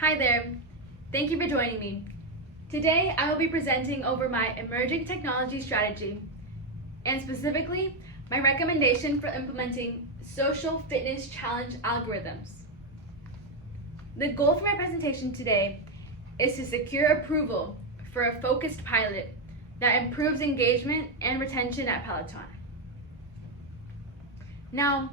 Hi there. Thank you for joining me. Today I will be presenting over my emerging technology strategy and specifically my recommendation for implementing social fitness challenge algorithms. The goal for my presentation today is to secure approval for a focused pilot that improves engagement and retention at Peloton. Now,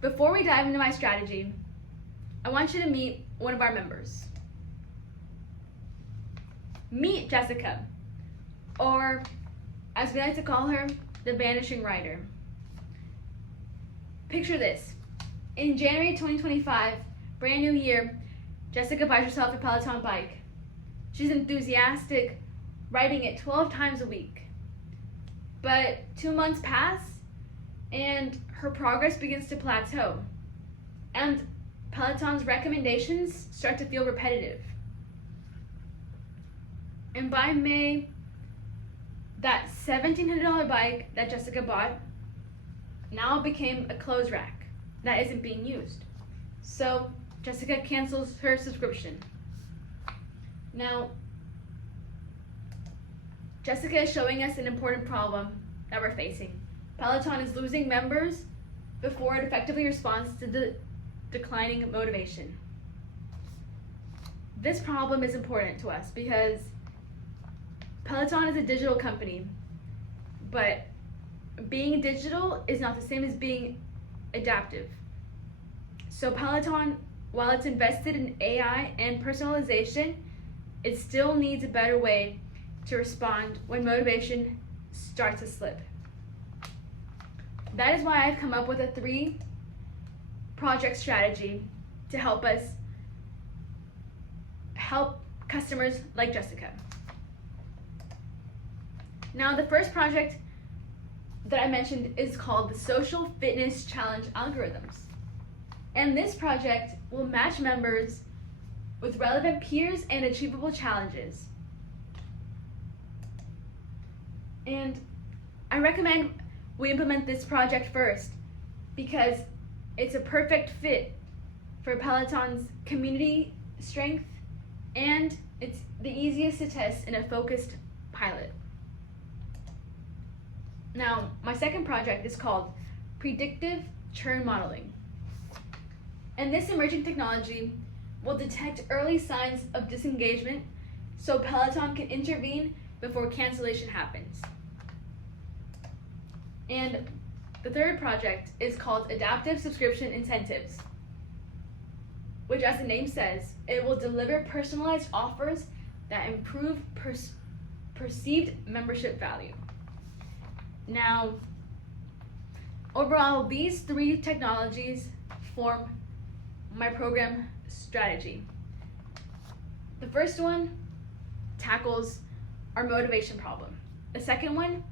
before we dive into my strategy, I want you to meet one of our members. Meet Jessica, or as we like to call her, the Vanishing Rider. Picture this. In January 2025, brand new year, Jessica buys herself a Peloton bike. She's enthusiastic, riding it 12 times a week. But 2 months pass, and her progress begins to plateau. And Peloton's recommendations start to feel repetitive. And by May, that $1,700 bike that Jessica bought now became a clothes rack that isn't being used. So Jessica cancels her subscription. Now, Jessica is showing us an important problem that we're facing. Peloton is losing members before it effectively responds to the declining motivation. This problem is important to us because Peloton is a digital company, but being digital is not the same as being adaptive. So Peloton, while it's invested in AI and personalization, it still needs a better way to respond when motivation starts to slip. That is why I've come up with a 3-project strategy to help us help customers like Jessica. Now, the first project that I mentioned is called the Social Fitness Challenge Algorithms. And this project will match members with relevant peers and achievable challenges. And I recommend we implement this project first because it's a perfect fit for Peloton's community strength and it's the easiest to test in a focused pilot. Now, my second project is called Predictive Churn Modeling. And this emerging technology will detect early signs of disengagement so Peloton can intervene before cancellation happens. And the third project is called Adaptive Subscription Incentives, which, as the name says, it will deliver personalized offers that improve perceived membership value. Now, overall, these 3 technologies form my program strategy. The first one tackles our motivation problem. The second one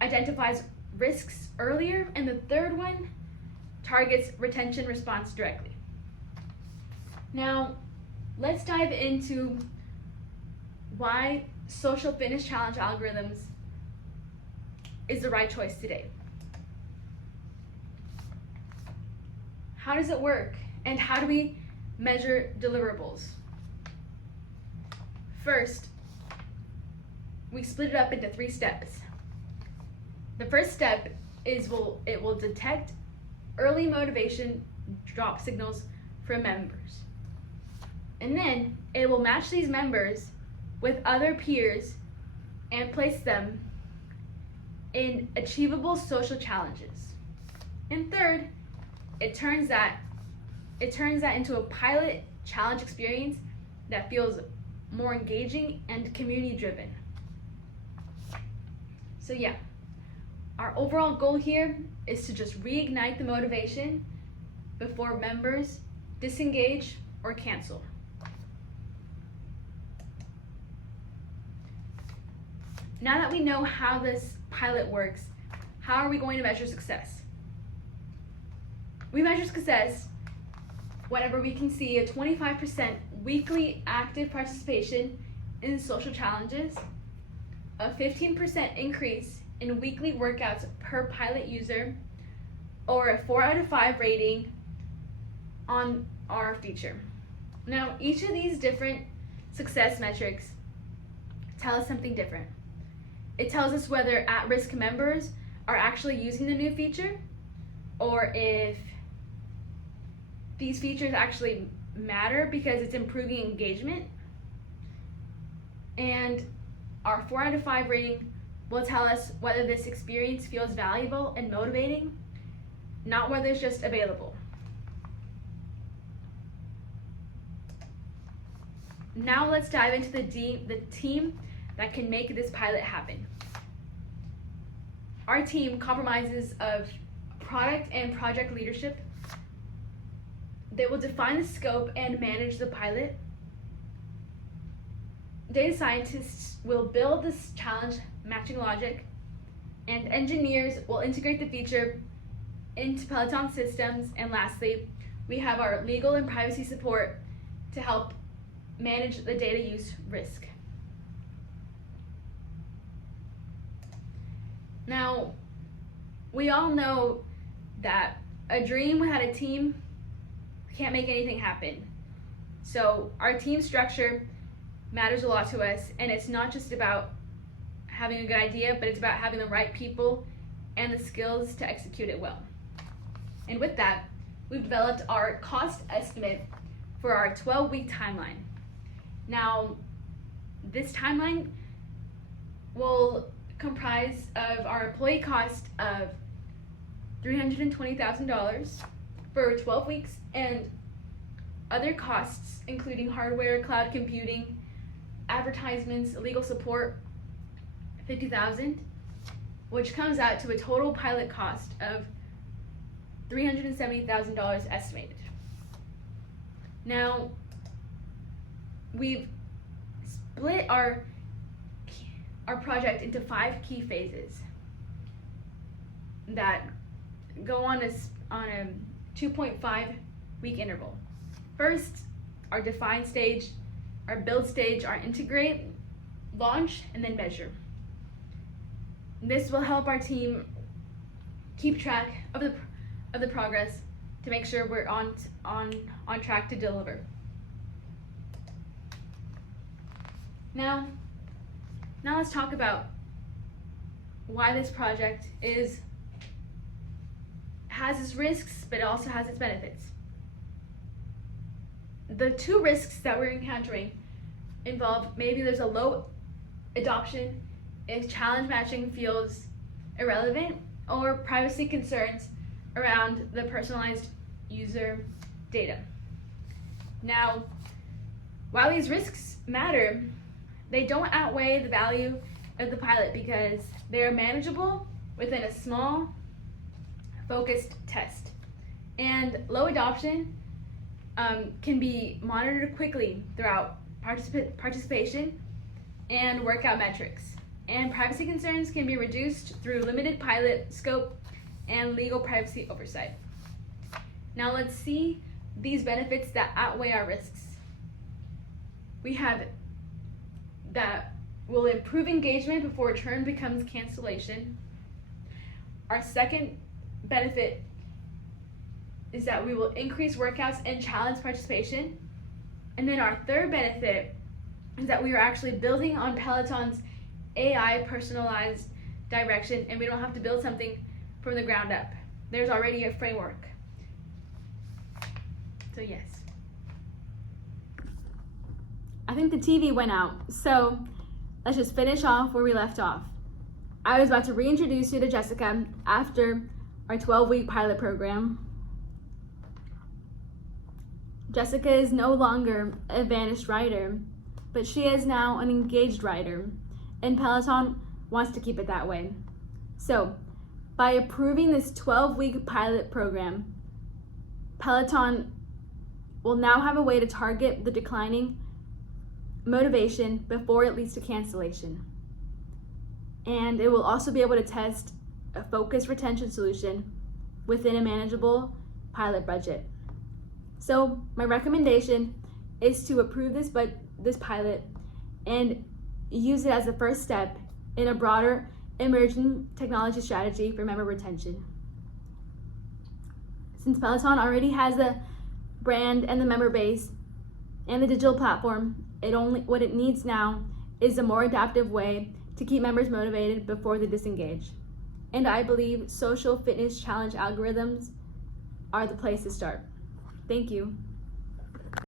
identifies risks earlier, and the third one targets retention response directly. Now, let's dive into why social fitness challenge algorithms is the right choice today. How does it work, and how do we measure deliverables? First, we split it up into 3 steps. The first step is it will detect early motivation drop signals from members. And then it will match these members with other peers and place them in achievable social challenges. And third, it turns that into a pilot challenge experience that feels more engaging and community driven. So yeah, our overall goal here is to just reignite the motivation before members disengage or cancel. Now that we know how this pilot works, how are we going to measure success? We measure success whenever we can see a 25% weekly active participation in social challenges, a 15% increase in weekly workouts per pilot user, or a 4 out of 5 rating on our feature. Now, each of these different success metrics tell us something different. It tells us whether at-risk members are actually using the new feature, or if these features actually matter because it's improving engagement. And our 4 out of 5 rating will tell us whether this experience feels valuable and motivating, not whether it's just available. Now let's dive into the team that can make this pilot happen. Our team comprises of product and project leadership. They will define the scope and manage the pilot. Data scientists will build this challenge matching logic, and engineers will integrate the feature into Peloton systems. And lastly, we have our legal and privacy support to help manage the data use risk. Now, we all know that a dream without a team can't make anything happen. So our team structure matters a lot to us, and it's not just about having a good idea, but it's about having the right people and the skills to execute it well. And with that, we've developed our cost estimate for our 12-week timeline. Now, this timeline will comprise of our employee cost of $320,000 for 12 weeks, and other costs including hardware, cloud computing, advertisements, legal support, $50,000, which comes out to a total pilot cost of $370,000 estimated. Now, we've split our project into 5 key phases that go on a 2.5 week interval. First, our define stage, our build stage, our integrate, launch, and then measure. This will help our team keep track of the progress to make sure we're on track to deliver. Now let's talk about why this project has its risks, but it also has its benefits. The 2 risks that we're encountering involve maybe there's a low adoption if challenge matching feels irrelevant, or privacy concerns around the personalized user data. Now, while these risks matter, they don't outweigh the value of the pilot because they are manageable within a small, focused test. And low adoption can be monitored quickly throughout participation and workout metrics. And privacy concerns can be reduced through limited pilot scope and legal privacy oversight. Now let's see these benefits that outweigh our risks. We have that will improve engagement before a return becomes cancellation. Our second benefit is that we will increase workouts and challenge participation. And then our third benefit is that we are actually building on Peloton's AI personalized direction, and we don't have to build something from the ground up. There's already a framework. So yes. I think the TV went out, so let's just finish off where we left off. I was about to reintroduce you to Jessica after our 12-week pilot program. Jessica is no longer a vanished rider, but she is now an engaged rider, and Peloton wants to keep it that way. So, by approving this 12-week pilot program, Peloton will now have a way to target the declining motivation before it leads to cancellation. And it will also be able to test a focused retention solution within a manageable pilot budget. So my recommendation is to approve this pilot and use it as a first step in a broader emerging technology strategy for member retention. Since Peloton already has the brand and the member base, and the digital platform. What it needs now is a more adaptive way to keep members motivated before they disengage. And I believe social fitness challenge algorithms are the place to start. Thank you.